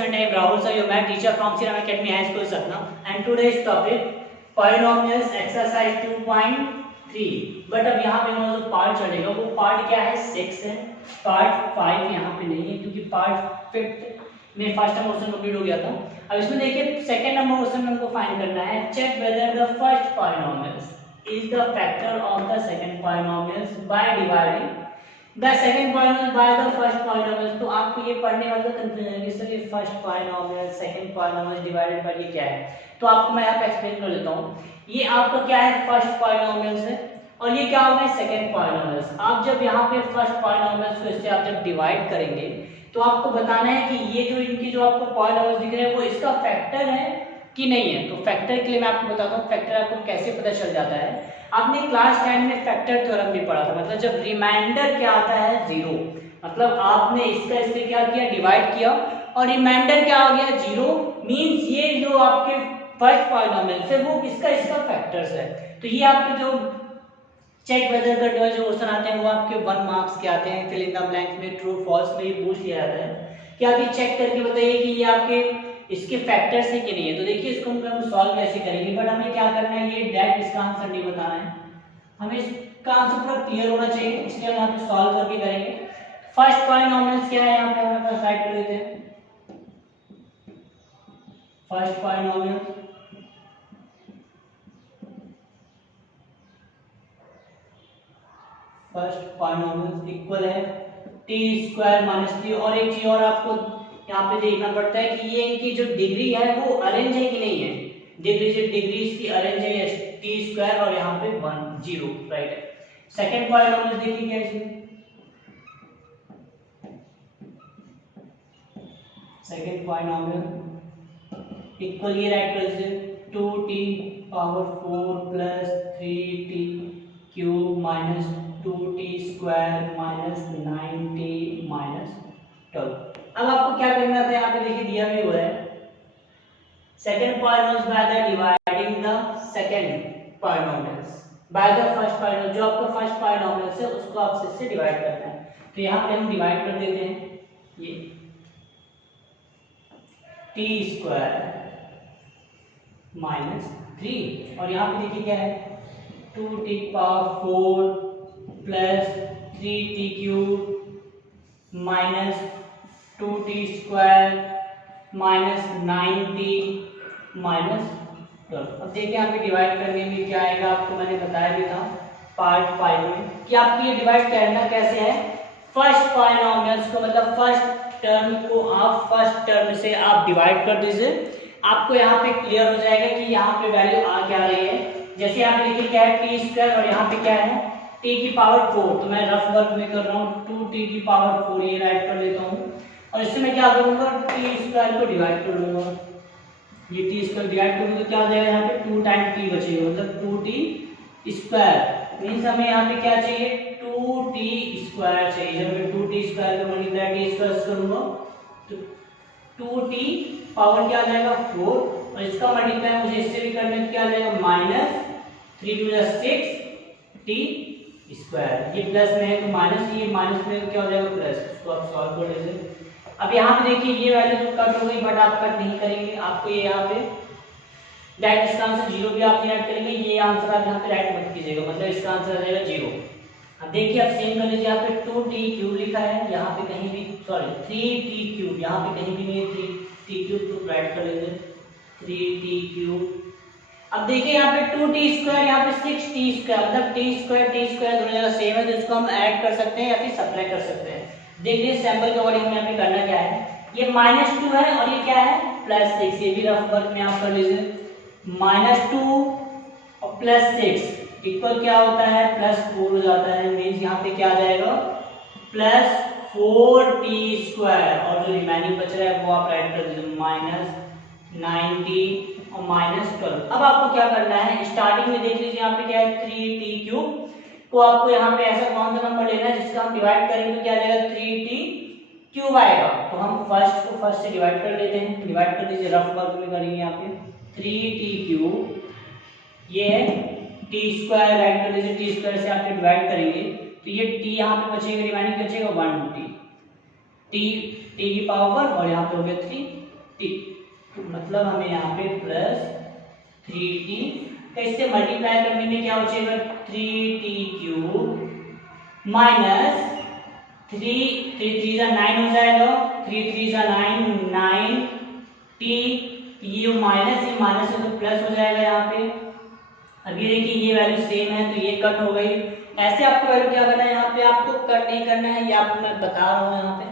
student, I am Rahul sir, your math teacher from Siram Academy High School, Satna. And today's topic polynomials exercise 2.3. But अब यहाँ पे हमारा जो part चलेगा वो पार्ट क्या है 6 है, पार्ट 5 यहाँ पे नहीं है क्योंकि पार्ट 5 में फर्स्ट नंबर क्वेश्चन कंप्लीट हो गया था। अब इसमें देखिए सेकंड नंबर क्वेश्चन में हमको फाइंड करना है, check whether the first polynomials is the factor of the second polynomials by dividing the second polynomial by the first polynomial. तो आपको ये पढ़ने वाला कंफ्यूजन है कि सर ये first polynomial second polynomial divided by ये क्या है, तो आपको मैं यहाँ पे एक्सप्लेन कर देता हूँ। ये आपका क्या है फर्स्ट पॉलिनोमियल्स है और ये क्या होगा सेकंड पॉलिनोमियल्स। आप जब यहाँ पे फर्स्ट पॉलिनोमियल्स को इससे आप जब डिवाइड करेंगे तो आपको बताना है कि ये जो इनकी जो आपको पॉलिनोमियल्स दिख रहे हैं वो इसका फैक्टर है कि नहीं है। तो फैक्टर के लिए मैं आपको बताता हूँ फैक्टर आपको कैसे पता चल जाता है। आपने क्लास 10 में फैक्टर थ्योरम भी पढ़ा था, मतलब जब रिमाइंडर क्या आता है जीरो, मतलब आपने इसका इससे क्या किया डिवाइड किया और रिमाइंडर क्या आ गया जीरो, मींस ये जो आपके फर्स्ट पॉलिनोमियल्स है वो इसका फैक्टर्स है। तो ये आपके जो चेक वेदर का जो क्वेश्चन आते हैं वो आपके 1 मार्क्स के आते हैं, फिल इन द ब्लैंक्स में ट्रू फॉल्स में ये पूछ लिया जाता है कि आप ये चेक करके बताइए कि ये आपके इसके फैक्टर्स है कि नहीं है। तो देखिए इसको हम सॉल्व कैसे करेंगे, बट हमें क्या करना है ये डायरेक्ट इसका आंसर नहीं बताना है, हमें इसका आंसर पूरा क्लियर होना चाहिए, इसलिए हम यहाँ पे सॉल्व करके करेंगे। फर्स्ट पॉलिनोमियल्स क्या है यहाँ पे हम फर्स्ट राइट कर देते हैं। फर्स्ट पॉलिनोमियल इक्वल है t² - 3। और एक चीज और आपको यहाँ पे देखना पड़ता है कि ये इनकी जो डिग्री है वो अरेंज है कि नहीं है। डिग्री इसकी अरेंज है t² और यहाँ पे 1 0 राइट है। सेकंड पॉलिनोमियल देखिए क्या इसमें, सेकंड पॉलिनोमियल इक्वल ये राइट कर दीजिए 2t⁴ plus 3t³ minus 2t² minus 9t minus 12। अब आपको क्या करना था, यहाँ पे देखिए दिया भी हुआ है second polynomials by the dividing the second polynomials bye the first polynomial. जो आपका फर्स्ट पॉलिनोमियल्स है उसको आप इससे डिवाइड करना है। तो यहाँ पे हम डिवाइड कर देते हैं ये t² माइनस 3 और यहाँ पे देखिए क्या है 2t⁴ plus 3t³ minus 2t² minus 9t minus 12। अब देखिए यहाँ पे डिवाइड करने में क्या आएगा, आपको मैंने बताया भी था पार्ट 5 में कि आपको ये डिवाइड करना कैसे है। फर्स्ट पॉलिनोमियल्स को मतलब फर्स्ट टर्म को आप फर्स्ट टर्म से आप डिवाइड कर दीजिए, आपको यहाँ पे क्लियर हो जाएगा कि यहाँ पे वैल्यू आ क्या रही है। जैसे यहाँ पे देखिए क्या है t² और यहाँ पे क्या है t⁴। तो मैं रफ वर्क में कर रहा हूँ 2t⁴ ये राइट कर लेता हूँ और इससे मैं क्या करूँगा t² को डिवाइड कर लूँगा। ये t² डिवाइड करूँगा तो क्या हो जाएगा यहाँ पे 2 टाइम t बचेगा, मतलब 2t² मीन्स हमें यहाँ पे क्या चाहिए 2t² चाहिए। जब मैं 2t² को मल्टीप्लाई t² करूँगा तो 2t पावर क्या आ जाएगा 4 और इसका मल्टीप्लाई मुझे इससे भी करना है, क्या आ जाएगा माइनस 3 × 6 t²। ये प्लस में है तो माइनस, ये माइनस में क्या हो जाएगा प्लस। इसको आप सॉल्व कर लीजिए। अब यहाँ पे देखिए ये वैल्यू तो कट हो गई बट आप कट नहीं करेंगे, आपको ये यहाँ पे डायरेक्ट इसका आंसर 0 भी आप ऐड करेंगे, ये आंसर आप यहाँ पे राइट मत कीजिएगा, मतलब इसका आंसर आ जाएगा 0। अब देखिए आप सेम कर लीजिए, यहाँ पे 2t³ लिखा है, यहाँ पे कहीं भी सॉरी 3t³, यहाँ पे कहीं भी नहीं है 3t³ तो राइट कर लीजिए 3t³। अब देखिए यहाँ पे 2t², यहाँ पे 6t², मतलब t² दोनों जगह सेम है तो इसको हम ऐड कर सकते हैं या फिर सब्ट्रैक्ट कर सकते हैं। देखिए सैंपल के अकॉर्डिंग हमें यहाँ पे करना क्या है, ये -2 है और ये क्या है +6, ये भी रफ वर्क में आप कर लीजिए। -2 और +6 इक्वल क्या होता है +4 हो जाता है, मींस यहाँ पे क्या आ जाएगा +4t² और जो रिमेनिंग बच रहा है वो आप राइट कर दीजिए -9t और -12। अब आपको क्या करना है, स्टार्टिंग में देख लीजिए यहाँ पे क्या है 3t³ को आपको यहाँ पे ऐसा कौन सा नंबर लेना है जिसका हम डिवाइड करेंगे तो क्या आ जाएगा 3t³ आएगा। तो हम फर्स्ट को फर्स्ट से डिवाइड कर लेते हैं, डिवाइड कर दीजिए, रफ वर्क में करेंगे यहाँ पे 3t³ ये है t² राइट कर दीजिए, t² से आप डिवाइड करेंगे तो ये t यहाँ पे बचेगा, रिमाइनिंग बचेगा 1 t की पावर और यहाँ पे हो गया 3 टी, तो मतलब हमें यहाँ पे प्लस 3t का इससे मल्टीप्लाई करने में क्या हो जाएगा 3t³ माइनस 3 9 हो जाएगा, 3 9 ये माइनस है तो प्लस हो जाएगा यहाँ पे। अब ये देखिए ये वैल्यू सेम है तो ये कट हो गई। ऐसे आपको वैल्यू क्या करना है, यहाँ पे आपको कट नहीं करना है, ये आपको मैं बता रहा हूँ यहाँ पे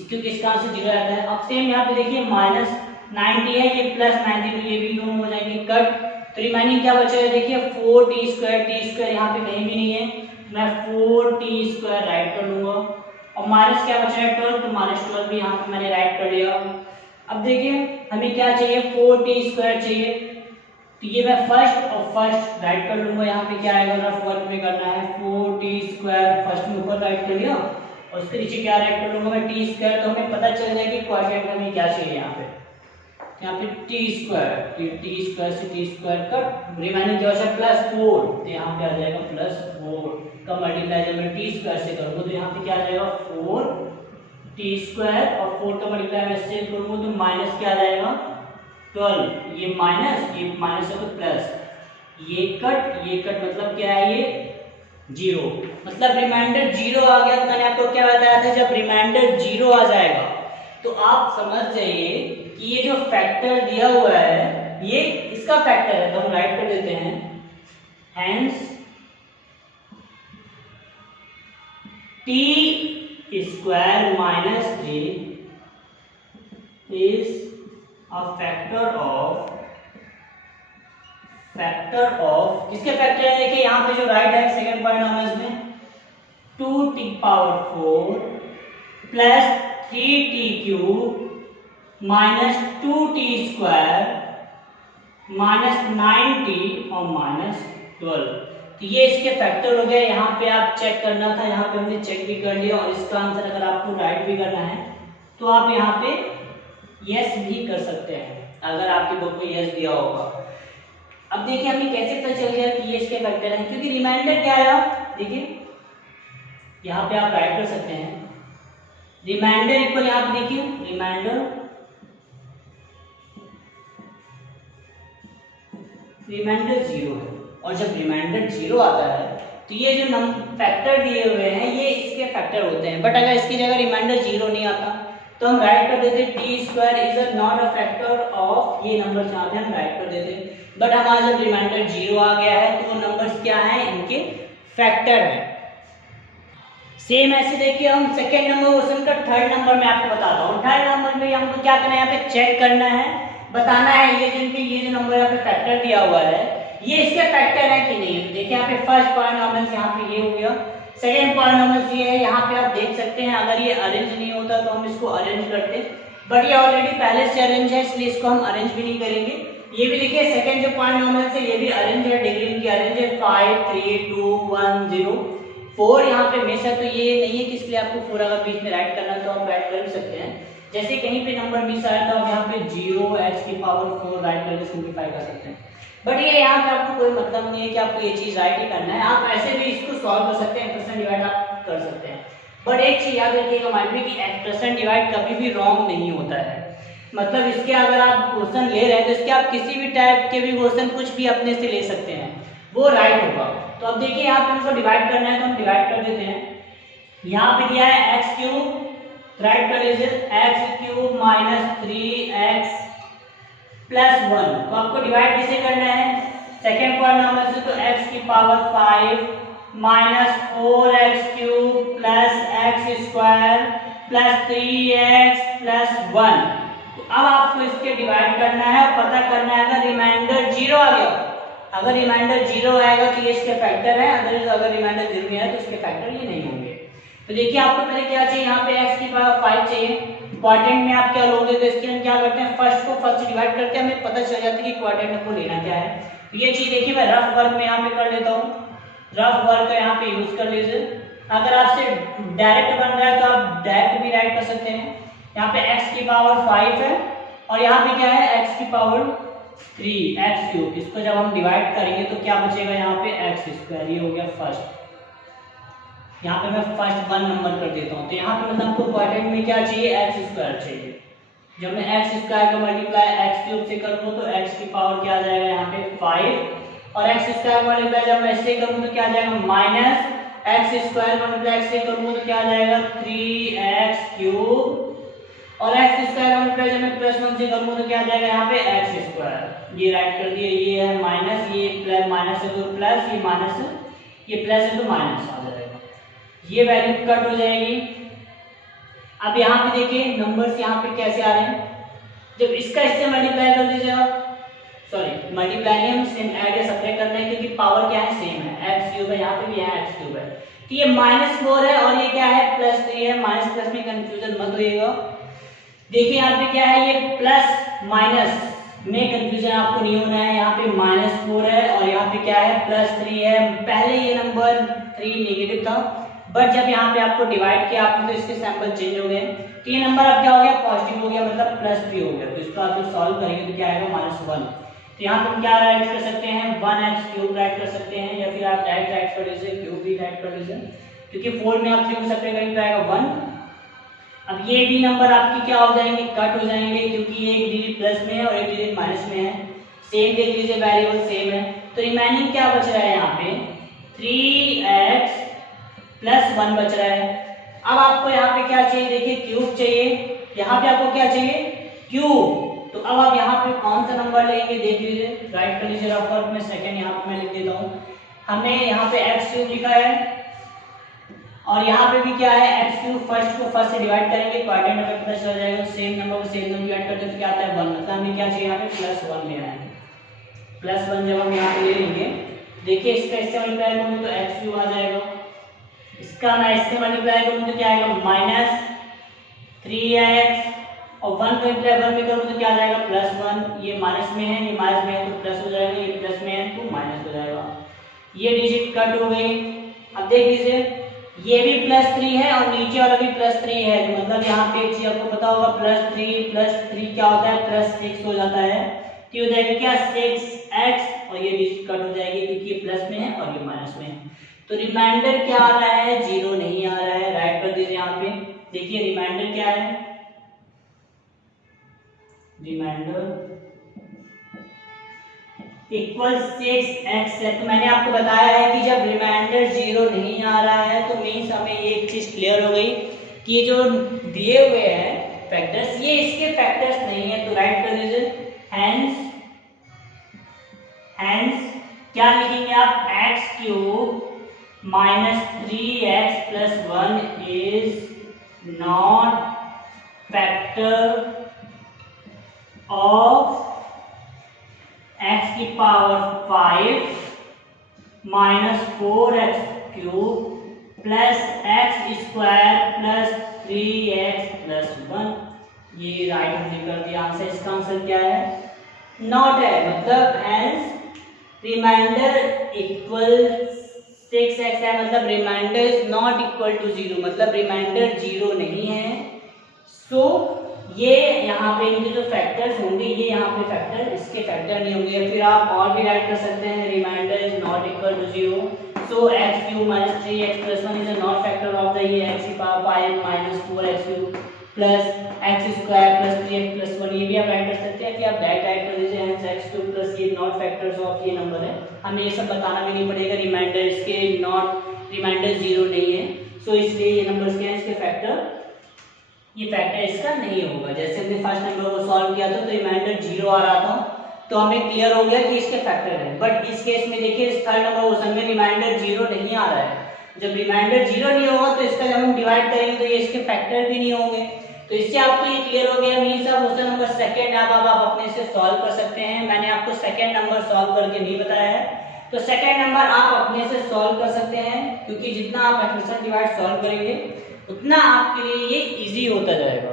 क्योंकि इसका आंसर 0 आता है। अब सेम यहाँ पे देखिए माइनस 90 है, ये प्लस 90 तो ये भी दोनों हो जाएंगे कट। तो रिमाइनिंग क्या बचा है देखिए 4t², यहाँ पे कहीं भी नहीं है, मैं 4t² राइट कर लूंगा और माइनस क्या बचा है 12, तो -12 भी यहाँ पे मैंने राइट कर लिया। अब देखिए हमें क्या चाहिए 4t² चाहिए, तो ये मैं फर्स्ट राइट कर लूंगा। यहाँ पे क्या आएगा रफ वर्क में करना है 4t² फर्स्ट में ऊपर राइट कर लिया और उसके नीचे क्या राइट कर लूंगा मैं t², तो हमें पता चल जाएगा कि क्वाड्रेंट में हमें क्या चाहिए। यहाँ पे t² से t² कट, रिमाइनिंग क्या बचा +4, तो यहाँ पे आ जाएगा +4 का मल्टीप्लाई जब मैं t² से करूंगा तो यहाँ पे क्या आ जाएगा 4t² और 4 का मल्टीप्लाई मैं इससे करूंगा तो माइनस क्या आ जाएगा 12, ये माइनस है तो प्लस, ये कट मतलब क्या है ये 0, मतलब रिमाइंडर 0 आ गया। तो मैंने आपको क्या बताया था जब रिमाइंडर 0 आ जाएगा तो आप समझ जाइए कि ये जो फैक्टर दिया हुआ है ये इसका फैक्टर है, तो हम राइट कर देते हैं hence t² minus 3 is a factor of किसके फैक्टर है देखिए यहाँ पे जो राइट है सेकंड पॉलिनोमियल में 2t⁴ plus 3t³ minus 2t² minus 9t और माइनस 12, तो ये इसके फैक्टर हो गए। यहाँ पे आप चेक करना था, यहाँ पे हमने चेक भी कर लिया और इसका आंसर अगर आपको राइट भी करना है तो आप यहाँ पे यस भी कर सकते हैं अगर आपकी बुक में यस दिया होगा। अब देखिए हमें कैसे पता चल गया कि ये इसके फैक्टर हैं, क्योंकि रिमाइंडर क्या आया देखिए यहाँ पे आप राइट कर सकते हैं रिमाइंडर इक्वल, यहाँ पे देखिए रिमाइंडर 0 है और जब रिमाइंडर 0 आता है तो ये जो फैक्टर दिए हुए हैं ये इसके फैक्टर होते हैं। बट अगर इसकी जगह रिमाइंडर 0 नहीं आता तो हम राइट कर देते t² is not a factor of, ये नंबर यहाँ पे हम राइट कर देते। बट हमारा जब रिमाइंडर 0 आ गया है तो वो नंबर्स क्या हैं, इनके फैक्टर हैं। सेम ऐसे देखिए हम सेकेंड नंबर क्वेश्चन का थर्ड नंबर में आपको बताता हूँ। थर्ड नंबर में हमको क्या करना है, यहाँ पे चेक करना है, बताना है ये जो नंबर यहाँ पे फैक्टर दिया हुआ है ये इसके फैक्टर है कि नहीं। देखिए यहाँ पे फर्स्ट पॉलिनोमियल यहाँ पे ये हो गया, सेकेंड पॉलिनोमियल ये है, यहाँ पे आप देख सकते हैं अगर ये अरेंज नहीं होता तो हम इसको अरेंज करते, बट ये ऑलरेडी पहले से अरेंज है इसलिए इसको हम अरेंज भी नहीं करेंगे। ये भी देखिए सेकेंड जो पॉलिनोमियल है ये भी अरेंज है, डिग्री इनकी अरेंज है 5 3 2 1 0 4 यहाँ पे मिस है तो ये नहीं है कि इसलिए आपको 4 अगर बीच में राइट करना तो आप राइट कर सकते हैं। जैसे कहीं पे नंबर मिस आया तो आप यहाँ पे 0x⁴ राइट करके सिंप्लीफाई कर सकते हैं। बट ये यहाँ पे आपको कोई मतलब नहीं है कि आपको ये चीज राइट ही करना है, आप ऐसे भी इसको सॉल्व कर सकते हैं, एक्सप्रेशन डिवाइड आप कर सकते हैं। बट एक चीज याद रखिएगा माइंड में कि एक्सप्रेशन डिवाइड कभी भी रॉन्ग नहीं होता है, मतलब इसके अगर आप क्वेश्चन ले रहे हैं तो इसके आप किसी भी टाइप के भी क्वेश्चन कुछ भी अपने से ले सकते हैं, वो राइट होगा। तो अब देखिए यहाँ पे हमको डिवाइड करना है तो हम डिवाइड कर देते हैं। यहाँ पे दिया है x3, राइट कर लीजिए x³ माइनस 3x प्लस 1, तो आपको डिवाइड किसे करना है सेकेंड पॉलिनोमियल से, तो x⁵ minus 4x³ plus x² plus 3x plus 1। तो अब आपको इसके डिवाइड करना है और पता करना है अगर रिमाइंडर 0 आ गया, अगर रिमाइंडर 0 आएगा तो ये इसके फैक्टर है, अगर रिमाइंडर 0 नहीं है तो इसके फैक्टर ये नहीं होंगे। तो देखिए आपको पहले क्या चाहिए, यहाँ पे x⁵ चाहिए, क्वाड्रेंट में आप क्या लोगे तो इसके हम क्या करते हैं फर्स्ट को फर्स्ट से डिवाइड करते हैं, हमें पता चल जाता है कि क्वाड्रेंट को लेना क्या है। तो ये चीज देखिए मैं रफ वर्क में यहाँ पे कर लेता हूँ, रफ वर्क का यहाँ पे यूज कर लीजिए। अगर आपसे डायरेक्ट बन रहा है तो आप डायरेक्ट भी राइट कर सकते हैं। यहाँ पे x⁵ है और यहाँ पे क्या है x⁵ x³, इसको जब हम डिवाइड करेंगे तो क्या बचेगा यहाँ पे x², ये हो गया फर्स्ट। यहाँ पे मैं फर्स्ट 1 नंबर कर देता हूँ, तो यहाँ पे मतलब आपको क्वाड्रेंट में क्या चाहिए x² चाहिए। जब मैं एक्स स्क्वायर का मल्टीप्लाई एक्स क्यूब से करूंगा तो एक्स की पावर क्या आ जाएगा यहाँ पे 5, और एक्स स्क्वायर का मल्टीप्लाई जब मैं इससे करूंगा तो क्या आ जाएगा minus x square multiply x से करूंगा तो क्या आ जाएगा 3x क्यूब, और एक्स स्क्वायर का मल्टीप्लाई जब मैं प्लस 1 से करूंगा तो क्या आ जाएगा यहाँ पे एक्स स्क्वायर। ये राइट कर दिए, ये है माइनस, ये प्लस, माइनस है तो प्लस, ये माइनस, ये प्लस है तो माइनस आ जाएगा, ये वैल्यू कट हो जाएगी। अब यहाँ पे देखिए नंबर्स यहाँ पे कैसे आ रहे हैं, जब इसका इससे मल्टीप्लाई कर दीजिए आप, सॉरी मल्टीप्लाई नहीं, हम सेम ऐड या सब्ट्रैक्ट करना है क्योंकि पावर क्या है सेम है, एक्स क्यूब है, यहाँ पे भी है एक्स क्यूब है, तो ये -4 है और ये क्या है +3 है, माइनस प्लस में कंफ्यूजन मत होइएगा। देखिए यहाँ पे क्या है, ये प्लस माइनस में कंफ्यूजन आपको नहीं होना है, यहाँ पे -4 है और यहाँ पे क्या है +3 है। पहले ये नंबर 3 नेगेटिव था, बट जब यहाँ पे आपको डिवाइड किया आपने तो इसके सैंपल चेंज हो गए, तो ये नंबर अब क्या हो गया पॉजिटिव हो गया, मतलब +3 हो गया। तो इसको आप जब सॉल्व करेंगे तो क्या आएगा -1। तो यहाँ पे हम क्या राइट कर सकते हैं 1x क्यूब राइट कर सकते हैं, या फिर आप डायरेक्ट राइट कर लीजिए क्यूब भी राइट कर लीजिए, क्योंकि 4 में आप 3 को सब्ट्रैक्ट करेंगे तो आएगा 1। अब ये भी नंबर आपके क्या हो जाएंगे कट हो जाएंगे, क्योंकि एक डिजिट प्लस में है और एक डिजिट माइनस में है, सेम देख लीजिए वेरिएबल सेम है। तो रिमेनिंग क्या बच रहा है यहाँ पे 3x + 1 बच रहा है। अब आपको यहाँ पे क्या चाहिए, देखिए क्यूब चाहिए, यहाँ पे आपको क्या चाहिए क्यूब। तो अब आप यहाँ पे कौन सा नंबर लेंगे देख लीजिए, राइट कर लीजिए रफ वर्क में, सेकंड यहाँ पे मैं लिख देता हूँ। हमने यहाँ पे एक्स क्यूब लिखा है और यहाँ पे भी क्या है एक्स क्यूब, फर्स्ट को फर्स्ट से डिवाइड करेंगे क्वाड्रेंट में पता चल जाएगा, सेम नंबर को सेम नंबर डिवाइड करते तो क्या आता है 1, मतलब हमें क्या चाहिए यहाँ पे +1 लेना है। +1 जब हम यहाँ पे ले लेंगे, देखिए इसका इससे मल्टीप्लाई करूँगा तो एक्स क्यूब आ जाएगा, इसका मैं इससे मल्टीप्लाई करूँगा तो क्या आएगा -3x, और 1 को मल्टीप्लाई 1 में करूँगा तो क्या आ जाएगा +1। ये माइनस में है, ये माइनस में है तो प्लस हो जाएगा, ये प्लस में है तो माइनस हो जाएगा, ये डिजिट कट हो गई। अब देख लीजिए ये भी +3 है और नीचे वाला भी +3 है, तो मतलब यहाँ पे एक चीज आपको पता होगा +3 क्या होता है +6 हो जाता है, तो ये हो जाएगा क्या 6x, और ये डिजिट कट हो जाएगी क्योंकि ये प्लस में है और ये माइनस में है। तो रिमाइंडर क्या आ रहा है 0 नहीं आ रहा है, राइट कर दीजिए यहाँ पे। देखिए रिमाइंडर क्या है, रिमाइंडर इक्वल 6x है। तो मैंने आपको बताया है कि जब रिमाइंडर 0 नहीं आ रहा है तो मीन्स हमें एक चीज क्लियर हो गई कि ये जो दिए हुए हैं फैक्टर्स ये इसके फैक्टर्स नहीं है, तो राइट कर दीजिए हैंस क्या लिखेंगे आप x cube -3x + 1 is not factor of x की power 5 -4x cube plus x square + 3x + 1। ये राइट हमने कर दिया आंसर। इसका आंसर क्या है नॉट है, मतलब हैंस रिमाइंडर इक्वल 6x है, मतलब remainder is not equal to 0, मतलब रिमाइंडर 0 नहीं है। सो ये यहाँ पे इनके जो फैक्टर्स होंगे ये यहाँ पे फैक्टर इसके फैक्टर नहीं होंगे। फिर आप और भी राइट कर सकते हैं remainder is not equal to 0, so x cube -3x + 1 is not factor of the ये x की power 5 -4x cube plus x square + 3x + 1, ये भी आप राइट कर सकते हैं। फिर आप डायरेक्ट राइट कर दीजिए हैंस x क्यूब प्लस ये नॉट फैक्टर्स ऑफ ये नंबर है, हमें ये सब बताना भी नहीं पड़ेगा, रिमाइंडर इसके रिमाइंडर 0 नहीं है, सो इसलिए ये नंबर्स के हैं इसके फैक्टर, ये फैक्टर इसका नहीं होगा। जैसे हमने फर्स्ट नंबर को सॉल्व किया था तो रिमाइंडर 0 आ रहा था तो हमें क्लियर हो गया कि इसके फैक्टर है, बट इस केस में देखिए इस थर्ड नंबर क्वेश्चन में रिमाइंडर 0 नहीं आ रहा है। जब रिमाइंडर 0 नहीं होगा तो इसका जब हम डिवाइड करेंगे तो ये इसके फैक्टर भी नहीं होंगे। तो इससे आपको ये क्लियर हो गया मींस अब क्वेश्चन नंबर सेकंड आप अपने से सॉल्व कर सकते हैं। मैंने आपको सेकंड नंबर सॉल्व करके नहीं बताया है, तो सेकंड नंबर आप अपने से सॉल्व कर सकते हैं, क्योंकि जितना आप एक्सप्रेशन डिवाइड सॉल्व करेंगे उतना आपके लिए ये इजी होता जाएगा।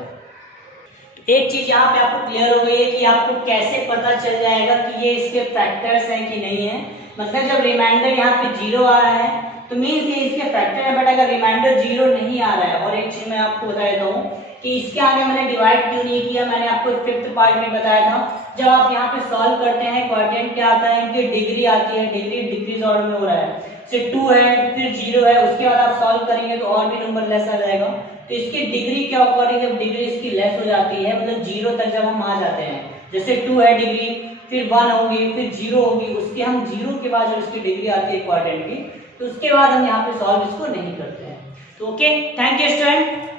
एक चीज यहाँ पे आपको क्लियर हो गई है कि आपको कैसे पता चल जाएगा कि ये इसके फैक्टर्स हैं कि नहीं है, मतलब जब रिमाइंडर यहाँ पे 0 आ रहा है तो मीन्स ये इसके फैक्टर है, बट अगर रिमाइंडर 0 नहीं आ रहा है, और एक चीज मैं आपको बता देता हूँ कि इसके आगे मैंने डिवाइड क्यों नहीं किया, मैंने आपको फिफ्थ पार्ट में बताया था। जब आप यहाँ पे सॉल्व करते हैं क्वाड्रेंट क्या आता है, इनकी डिग्री आती है, डिग्री डिक्रीज ऑर्डर में हो रहा है, जैसे 2 है फिर 0 है, उसके बाद आप सॉल्व करेंगे तो और भी नंबर लेस आ जाएगा। तो इसकी डिग्री क्या होगी, जब डिग्री इसकी लेस हो जाती है, मतलब 0 तक जब हम आ जाते हैं, जैसे 2 है डिग्री, फिर 1 होगी, फिर 0 होगी, उसके हम 0 के बाद जब इसकी डिग्री आती है क्वाड्रेंट की, तो उसके बाद हम यहाँ पे सॉल्व इसको नहीं करते हैं। तो ओके, थैंक यू स्टूडेंट।